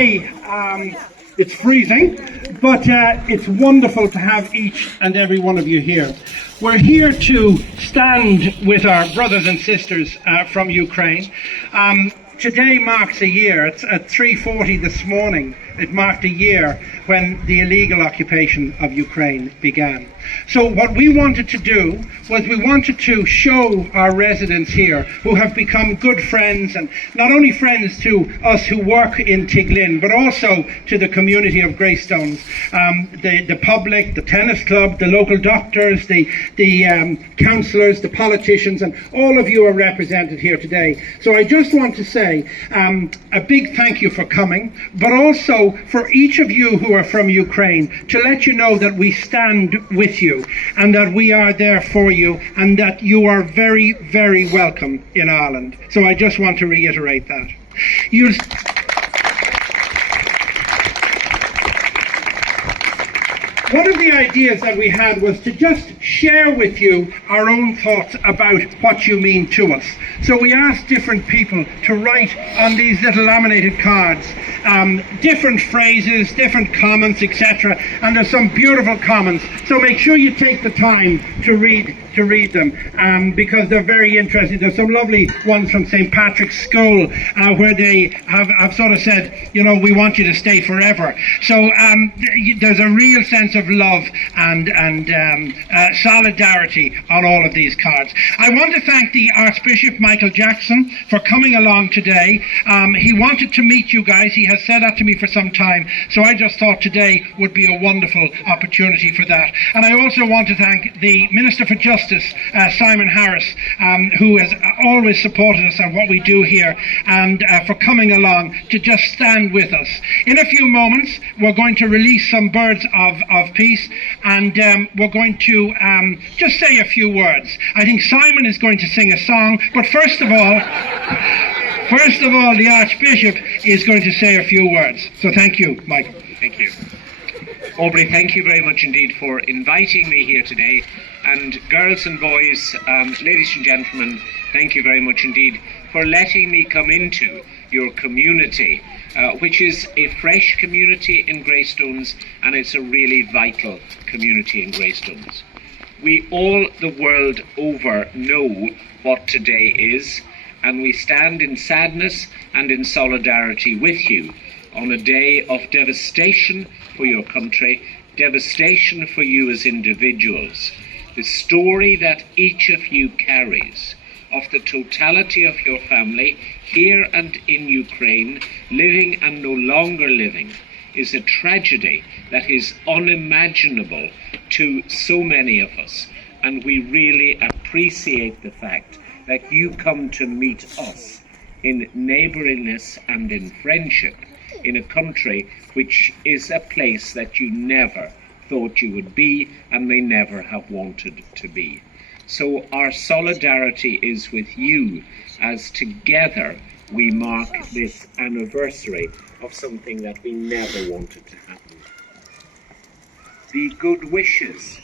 today it's freezing, but it's wonderful to have each and every one of you here. We're here to stand with our brothers and sisters from Ukraine. Today marks a year. It's at 3:40 this morning. It marked a year when the illegal occupation of Ukraine began. So what we wanted to do was we wanted to show our residents here, who have become good friends, and not only friends to us who work in Tiglin, but also to the community of Greystones, the public, the tennis club, the local doctors, the councillors, the politicians, and all of you are represented here today. So I just want to say a big thank you for coming, but also for each of you who are from Ukraine, to let you know that we stand with you and that we are there for you and that you are very, very welcome in Ireland. So I just want to reiterate that. One of the ideas that we had was to just share with you our own thoughts about what you mean to us. So we asked different people to write on these little laminated cards different phrases, different comments, etc. And there's some beautiful comments. So make sure you take the time to read them because they're very interesting. There's some lovely ones from St. Patrick's School where they have sort of said, you know, we want you to stay forever. So there's a real sense of love and solidarity on all of these cards. I want to thank the Archbishop Michael Jackson for coming along today. He wanted to meet you guys. He has said that to me for some time. So I just thought today would be a wonderful opportunity for that. And I also want to thank the Minister for Justice, Simon Harris, who has always supported us on what we do here, and for coming along to just stand with us. In a few moments, we're going to release some birds of peace, and we're going to just say a few words. I think Simon is going to sing a song, but first of all, the Archbishop is going to say a few words. So thank you, Michael. Thank you. Aubrey, thank you very much indeed for inviting me here today. And girls and boys, ladies and gentlemen, thank you very much indeed for letting me come into your community, which is a fresh community in Greystones, and it's a really vital community in Greystones. We all the world over know what today is, and we stand in sadness and in solidarity with you on a day of devastation for your country, devastation for you as individuals. The story that each of you carries of the totality of your family here and in Ukraine, living and no longer living, is a tragedy that is unimaginable to so many of us. And we really appreciate the fact that you come to meet us in neighbourliness and in friendship in a country which is a place that you never thought you would be and may never have wanted to be. So our solidarity is with you as together we mark this anniversary of something that we never wanted to happen. The good wishes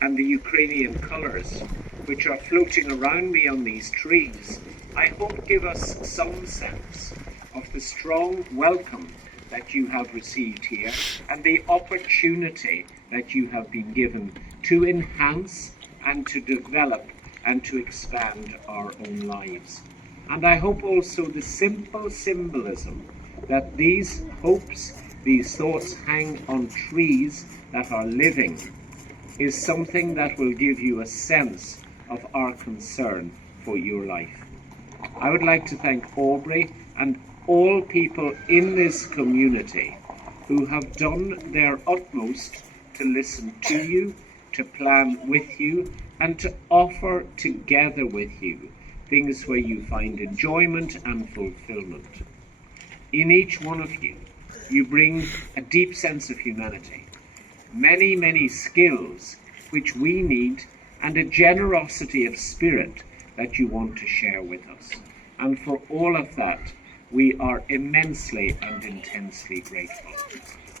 and the Ukrainian colours which are floating around me on these trees, I hope give us some sense of the strong welcome that you have received here and the opportunity that you have been given to enhance and to develop and to expand our own lives. And I hope also the simple symbolism that these hopes, these thoughts hang on trees that are living is something that will give you a sense of our concern for your life. I would like to thank Aubrey and all people in this community who have done their utmost to listen to you, to plan with you, and to offer together with you things where you find enjoyment and fulfillment. In each one of you, you bring a deep sense of humanity, many, many skills which we need, and a generosity of spirit that you want to share with us. And for all of that, we are immensely and intensely grateful.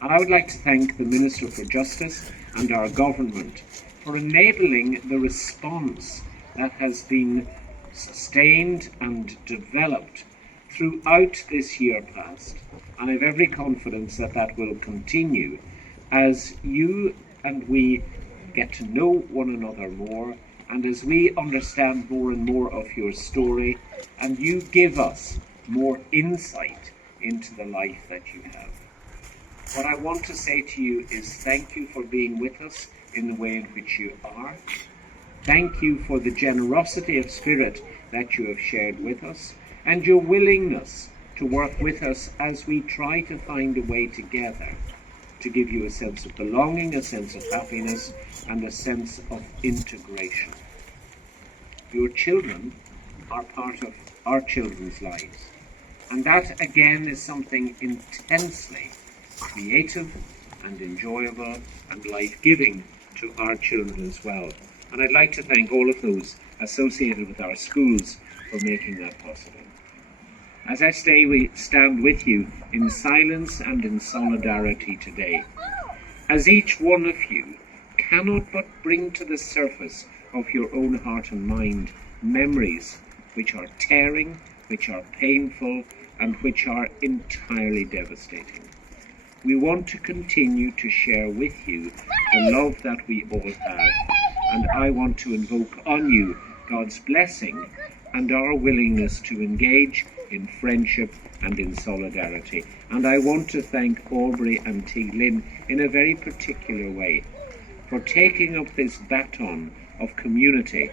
And I would like to thank the Minister for Justice and our government for enabling the response that has been sustained and developed throughout this year past, and I have every confidence that that will continue as you and we get to know one another more, and as we understand more and more of your story, and you give us more insight into the life that you have. What I want to say to you is thank you for being with us in the way in which you are. Thank you for the generosity of spirit that you have shared with us, and your willingness to work with us as we try to find a way together to give you a sense of belonging, a sense of happiness, and a sense of integration. Your children are part of our children's lives, and that again is something intensely creative and enjoyable and life-giving to our children as well. And I'd like to thank all of those associated with our schools for making that possible. As I say, we stand with you in silence and in solidarity today, as each one of you cannot but bring to the surface of your own heart and mind memories which are tearing, which are painful, and which are entirely devastating. We want to continue to share with you the love that we all have, and I want to invoke on you God's blessing and our willingness to engage in friendship and in solidarity. And I want to thank Aubrey and Teiglin in a very particular way for taking up this baton of community,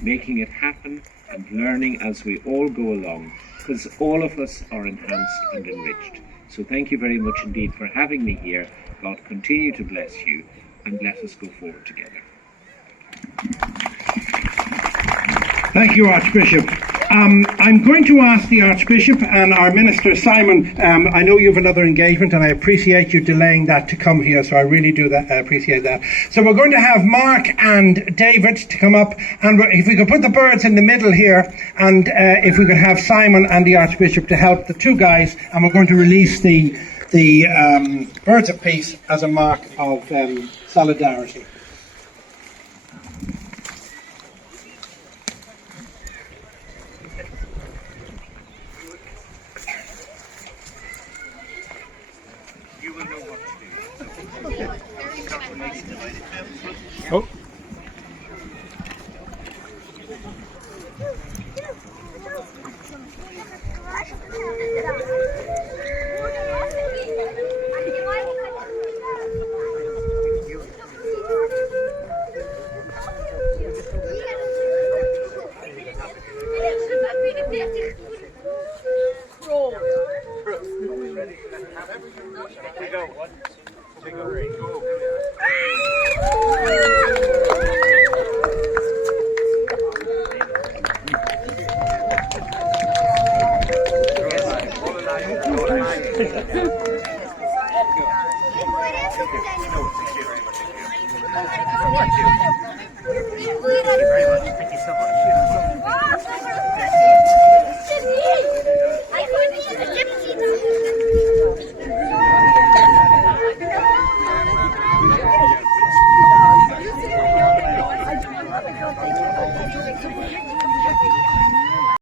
making it happen and learning as we all go along, because all of us are enhanced and enriched. So thank you very much indeed for having me here. God continue to bless you, and let us go forward together. Thank you, Archbishop. I'm going to ask the Archbishop and our Minister, Simon, I know you have another engagement and I appreciate you delaying that to come here, so I really do appreciate that. So we're going to have Mark and David to come up, and if we could put the birds in the middle here, and if we could have Simon and the Archbishop to help the two guys, and we're going to release the birds of peace as a mark of solidarity. Oh. Thank you very much. Thank you so much.